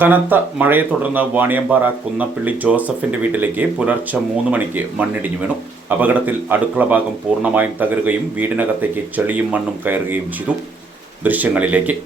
കനത്ത മഴയെ തുടർന്ന് വാണിയമ്പാറ കുന്നപ്പള്ളി ജോസഫിന്റെ വീട്ടിലേക്ക് പുലർച്ചെ മൂന്ന് മണിക്ക് മണ്ണിടിഞ്ഞു വീണു. അപകടത്തിൽ അടുക്കള ഭാഗം പൂർണമായും തകരുകയും വീടിനകത്തേക്ക് ചെളിയും മണ്ണും കയറുകയും ചെയ്തു. ദൃശ്യങ്ങളിലേക്ക്.